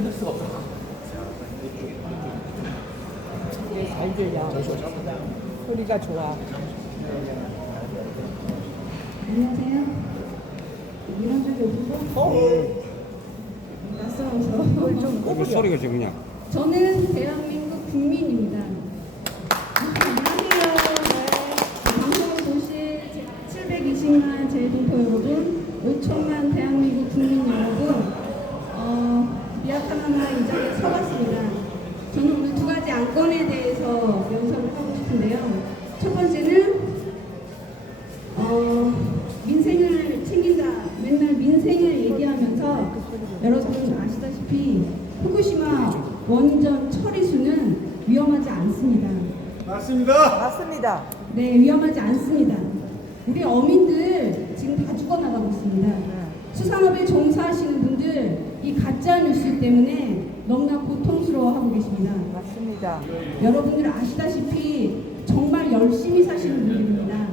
해둘 수가 없어. 잘 들려. 소리가 좋아. 안녕하세요. 이런 적이 없고 낯설어서 그 소리가 지금 그냥 저는 대한민국 국민입니다. 안녕하세요. 방송을 보실 720만 제동포 여러분, 5천만 대한민국 국민 여러분, 미약하나마 이 자리에 서봤습니다. 저는 오늘 두 가지 안건에 대해서 연설을 하고 싶은데요. 첫 번째는 민생을 챙긴다. 맨날 민생을 얘기하면서 여러분 아시다시피 후쿠시마 원전 처리수는 위험하지 않습니다. 맞습니다. 네, 위험하지 않습니다. 우리 어민들 지금 다 죽어나가고 있습니다. 수산업에 종사하시는 분들 이 가짜 뉴스 때문에 너무나 고통스러워하고 계십니다. 맞습니다. 여러분들 아시다시피 정말 열심히 사시는 분들입니다.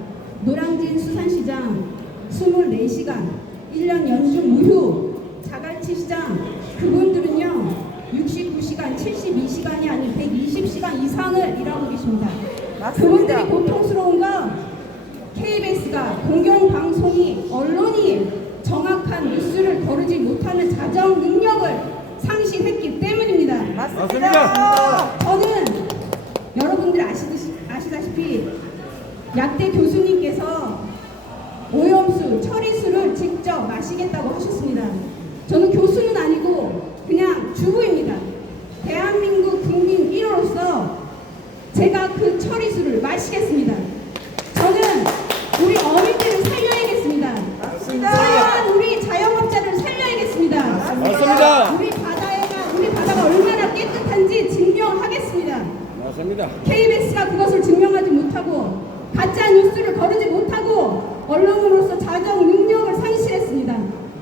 노량진 수산시장 24시간 1년 연중 무휴 자갈치 시장 그분들은요 69시간 72시간이 아닌 120시간 이상을 일하고 계십니다. 맞습니다. 그분들이 고통스러운 건 KBS가 공영방송이 언론이 정확한 뉴스를 거르지 못하는 자정 능력을 상실했기 때문입니다. 맞습니다. 저는 여러분들 아시다시피 약대 교수님께서 오염수, 처리수를 직접 마시겠다고 하셨습니다. 저는 교수는 아니고 그냥 주부입니다. 대한민국 국민 1호로서 제가 그 처리수를 마시겠습니다. 저는 우리 어민들을 살려야겠습니다. 사랑하는 우리 자영업자를 살려야겠습니다. 맞습니다. 우리 바다가 얼마나 깨끗한지 증명하겠습니다. 맞습니다. KBS가 그것을 증명하지 못하고 가짜 뉴스를 거르지 못하고 언론으로서 자정 능력을 상실했습니다.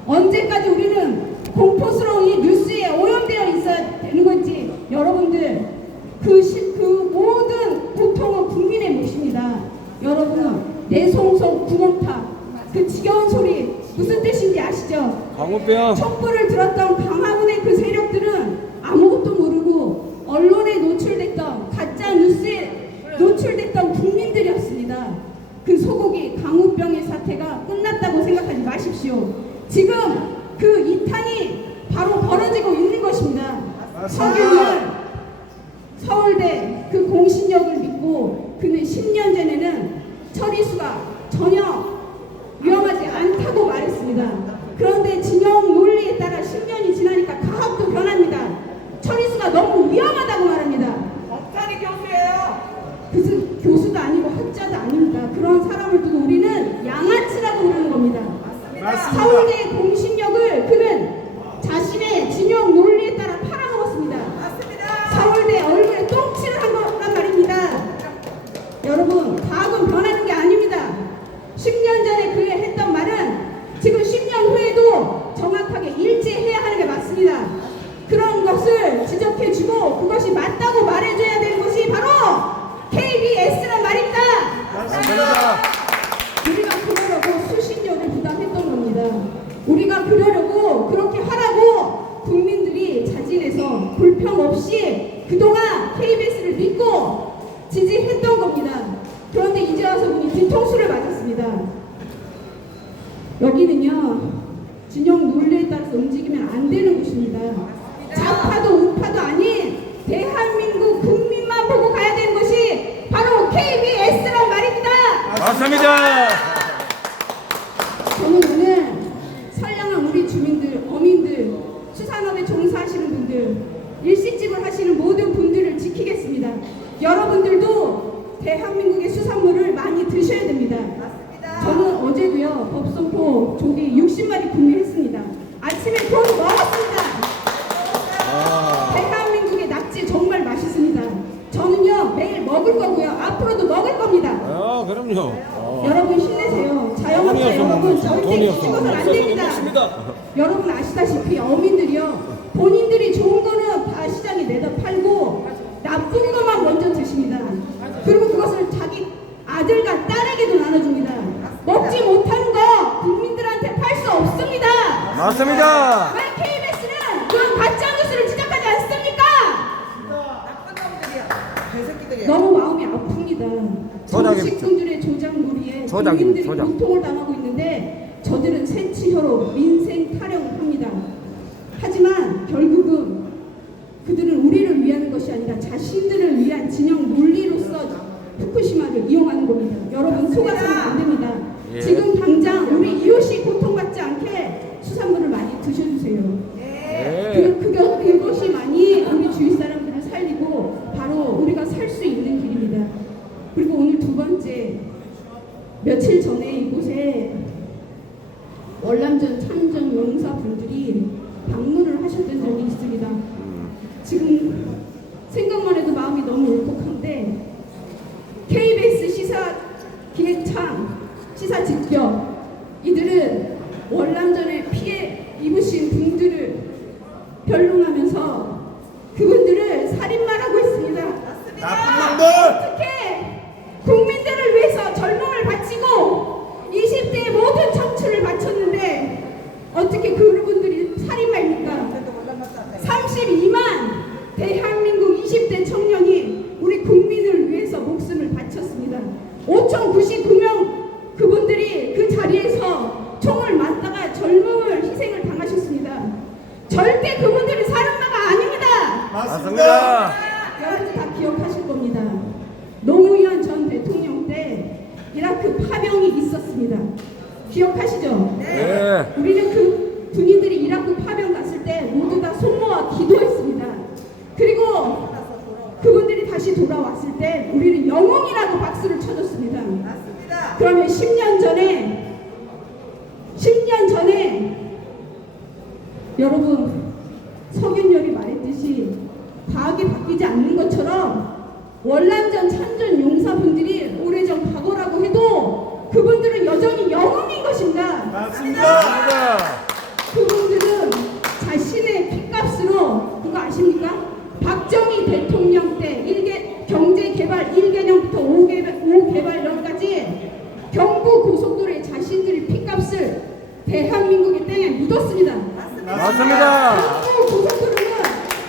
언제까지 우리는 공포스러운 이 뉴스에 오염되어 있어야 되는 건지 여러분들 그 모든 고통은 국민의 몫입니다. 여러분 내송속 구멍타 그 지겨운 소리 무슨 뜻인지 아시죠? 광우병 촛불을 들었던 강화군의 그 세력들은 아무것도 모르고 언론에 노출됐던 가짜 뉴스에 노출됐던 국민들이었습니다. 그 소고기 강우병의 사태가 끝났다고 생각하지 마십시오. 지금 그 이탄이 바로 벌어지고 있는 것입니다. 석유는 서울대 그 공신력을 믿고 그는 10년 전에는 처리수가 전혀 위험하지 않다고 말했습니다. 그런데 진영 논리에 따라 10년이 지나니까 과학도 변합니다. 처리수가 너무 위험하다고 말합니다. 법사리 교수예요. 그 교수도 아니고 학자도 아닙니다. 그런 사람을 두고 우리는 양아치라고 부르는 겁니다. 서울대 공신력을 그는 자신의 진영 논리에 따라 팔아먹었습니다. 서울대 얼굴에 똥칠을 한 거란 말입니다. 여러분 과학은 변하는 게 아닙니다. 10년 전에 그가 했던 말은 지금 10년 후에도 정확하게 일치해야 하는 게 맞습니다. 그런 것을 지적해주고 그것이 맞다고 말해줘야 되는 것이 바로 KBS란 말입니다. 맞습니다. 우리가 그러려고 수신료를 부담했던 겁니다. 우리가 그러려고 그렇게 하라고 국민들이 자진해서 불평 없이 그동안 KBS를 믿고 지지했던 겁니다. 그런데 이제 와서 우리 뒤통수를 맞았습니다. 여기는요 진영 논리에 따라서 움직이면 안 되는 곳입니다. 좌파도 우파도 아닌 대한민국 국민만 보고 가야 되는 것이 바로 KBS란 말입니다. 맞습니다. 저는 오늘 선량한 우리 주민들, 어민들, 수산업에 종사하시는 분들, 일식집을 하시는 모든 분들을 지키겠습니다. 여러분들도 대한민국의 수산물을 많이 드셔야 됩니다. 저는 어제도요 법성포 조개 60마리 구매했습니다. 아침에 돈 먹었습니다. 대한민국의 낙지 정말 맛있습니다. 저는요 매일 먹을 거고요 앞으로도 먹을 겁니다. 그럼요. 여러분 힘내세요. 자영업자 여러분 절대 죽어서는 안 됩니다. 여러분 아시다시피 어민들이요 본인들이 좋은 거는 다 시장에 내다 팔고 나쁜 것만 먼저 드십니다. 그리고 그것을 자기 아들과 딸에게도 나눠줍니다. 먹지 못한 거 국민들한테 팔 수 없습니다. 맞습니다. 왜 KBS는 그런 가짜 뉴스를 너무 마음이 아픕니다. 조작입니다. 정치꾼들의 조작놀이에 조작입니다. 국민들이 조작. 고통을 당하고 있는데 저들은 새치혀로 민생 타령을 합니다. 하지만 결국은 그들은 우리를 위한 것이 아니라 자신들을 위한 진영 논리로서 후쿠시마를 이용하는 겁니다. 여러분 속아서는 안 됩니다. 예. 지금 당장 우리 이웃이 고통받지 않게 수산물을 많이 드셔주세요. 예. 그것이 많이 우리 주위 사람들을 살리고 바로 우리가 살 수 있는 길입니다. 그리고 오늘 두 번째, 며칠 전에 이곳에 월남전 참전 용사분들이 방문을 하셨던 적이 있습니다. 지금 생각만 해도 마음이 너무 울컥한데 KBS 시사 기획창 시사 직격 이들은 월남전에 피해 입으신 분들을 변론하면서 그분들을 살인마라고 했습니다. 나쁜 놈들! 어떻게 국민들을 위해서 젊음을 바치고 20대의 모든 청춘을 바쳤는데 어떻게 그분들이 살인마입니까? 32만 대한민국 20대 청년이 우리 국민을 위해서 목숨을 바쳤습니다. 5,099명 그분들이 그 자리에서 총을 맞다가 젊음을 희생을 당하셨습니다. 절대 그분들이 살인마가 아닙니다. 맞습니다. 여러분 다 기억하실 겁니다. 노무현 전 대통령 때 이라크 파병이 있었습니다. 기억하시죠? 네. 우리는 그 군인들이 이라크 파병 갔을 때 모두 다 손 모아 기도했습니다. 그리고 그분들이 다시 돌아왔을 때 우리는 영웅이라고 박수를 쳐줬습니다. 그러면 10년 전에 여러분 석윤열이 말했듯이 과학이 바뀌지 않는 것처럼 월남전 참전 용사분들이 오래전 과거라고 해도 그분들은 여전히 영웅인 것입니다. 맞습니다. 그분들은 자신의 핏값으로 그거 아십니까? 박정희 대통령 때 경제개발 1개년부터 5개발년까지 경부 고속도로에 자신들의 핏값을 대한민국의 땅에 묻었습니다. 맞습니다. 경부 고속도로는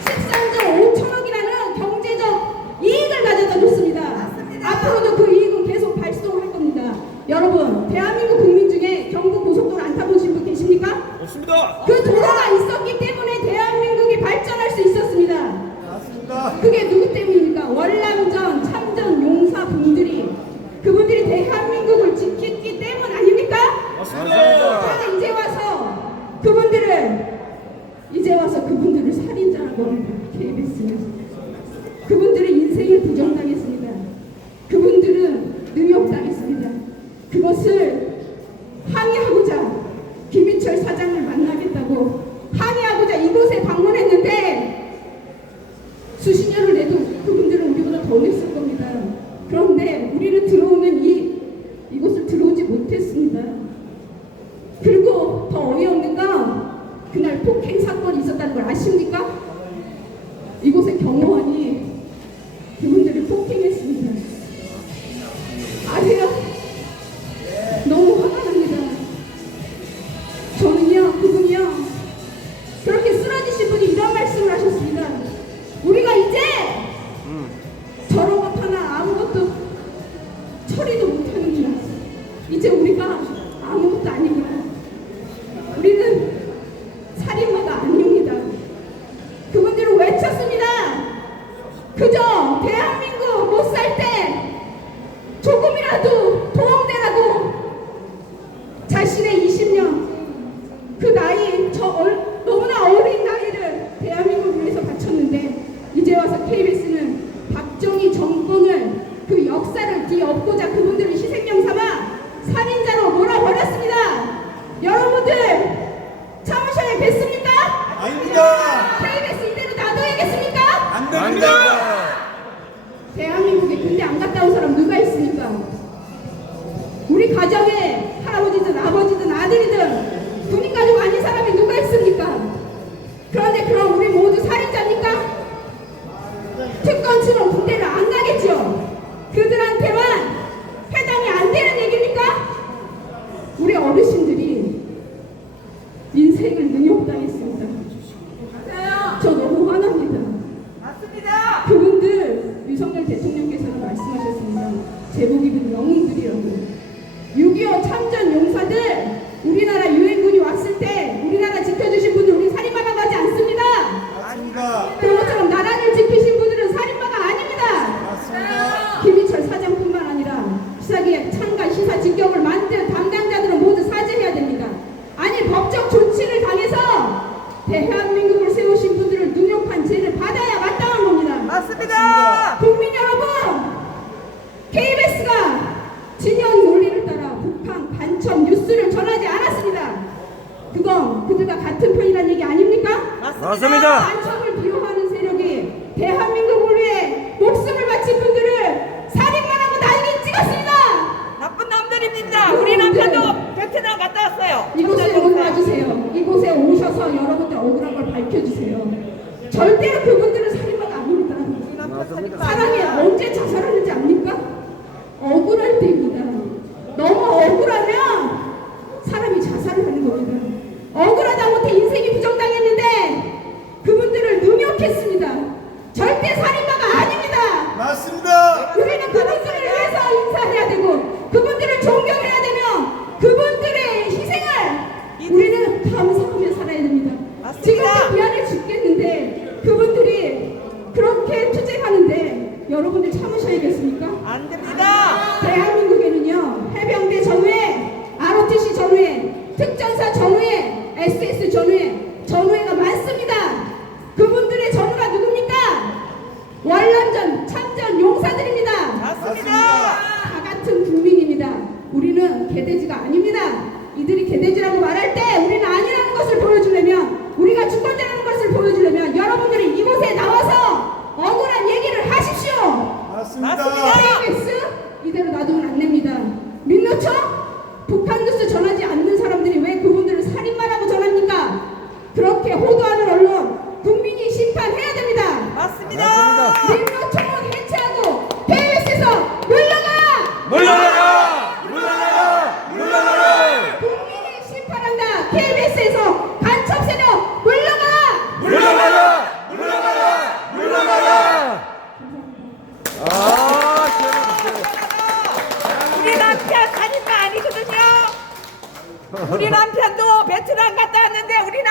13조 5천억이라는 경제적 이익을 가져다 줬습니다. 앞으로도 그 이익은 계속 발송할 겁니다. 여러분, 대한민국 국민 중에 경부 고속도로 안 타보신 분 계십니까? 없습니다. 그 도로가 있었기 때문에 대한민국이 발전할 수 있었습니다. 맞습니다. 그게 누구 때문입니까? 월남전 참전 용사분들이 그분들이 대한민국을 지켰기 때문 아닙니까? 맞습니다. 그런데 이제 와서 그분들을 살인자라고 합니다. KBS는 그분들의 인생을 부정당했습니다. 그분들은 능욕당했습니다. 그것을 항의하고자 김희철 사장을 만나겠다고 항의하고자 이곳에 방문했는데 수십 년을 내도 그분들은 우리보다 더 냈을 겁니다. 그런데 우리는 들어오면 이곳을 들어오지 못했습니다. 그리고 더 어이없는 건 그날 폭행 사건이 있었다는 걸 아십니까? 이곳의 경호원이 그분들을 폭행했습니다. 아세요? 너무 화가 납니다. 저는요, 그분이요, 그렇게 쓰러지신 분이 이런 말씀을 하셨습니다. 우리가 이제 저런 것 하나 아무것도 처리도 못하는구나. 이제 우리가 아무것도 아니구나. 우리는 살인마가 아닙니다. 그분들은 외쳤습니다. 그저 대한민국 못 살 때 조금이라도 도움되라고 자신의 20년 그 나이 너무나 어린 나이를 대한민국을 위해서 바쳤는데 이제 와서 KBS는 박정희 정권을 그 역사를 뒤엎고자 그분들을 희생양 삼아 살인자로 몰아버렸습니다. 여러분들 참으셔야 겠습니까? 아닙니다. KBS 이대로 놔둬야겠습니까? 안 됩니다. 대한민국에 군대 안 갔다 온 사람 누가 있습니까? 우리 가정에 할아버지든 아버지든 아들이든 군인 가족 아닌 사람이 누가 있습니까? 대한민국을 세우신 분들을 능욕한 죄를 받아야 마땅한 겁니다. 맞습니다. 국민 여러분, KBS가 진영 논리를 따라 북한 간첩 뉴스를 전하지 않았습니다. 그건 그들과 같은 편이라는 얘기 아닙니까? 맞습니다. 간첩을 비호하는 세력이 대한민국을 위해 목숨을 바친 분들을 살인만 하고 난리 찍었습니다. 나쁜 놈들입니다. 우리 남편도 베트남 갔다 왔어요. 이곳에 오늘 와주세요. 이곳에 오셔서 여러분들 억울한 걸 밝혀주세요. 절대로 그분들은 살인마가 아닙니다. 사람이 언제 자살하는지 압니까? 억울할 때입니다. 너무 억울하면 사람이 자살을 하는 겁니다. 억울하다 못해 인생이 부정당했는데 그분들을 능욕했습니다. 절대 살인마가 아닙니다. 맞습니다. 우리는 그분들을 위해서 인사해야 되고 그분들을 존경해야 되며 그분들의 희생을 우리는 감사하며 살아야 됩니다. 맞습니다. 지금도 미안해 죽겠는데 그분들이 그렇게 투쟁하는데 여러분들 참으셔야겠습니까? 안 됩니다. 대한민국에는요 해병대 전후에 ROTC 전후에 특전사 전후에 SS 전후회가 많습니다. 그분들의 전후가 누굽니까? 월남전 참전 용사들입니다. 맞습니다. 다 같은 국민입니다. 우리는 개돼지가 아닙니다. 이들이 개돼지라고 말할 때 우리는 아니라는 것을 보여주려면 우리가 주권자라는 것을 보여주려면 여러분들이 이곳에 나와서 억울한 얘기를 하십시오. 맞습니다. KBS 이대로 놔두면 안 됩니다. 민노총 북한 뉴스 전하지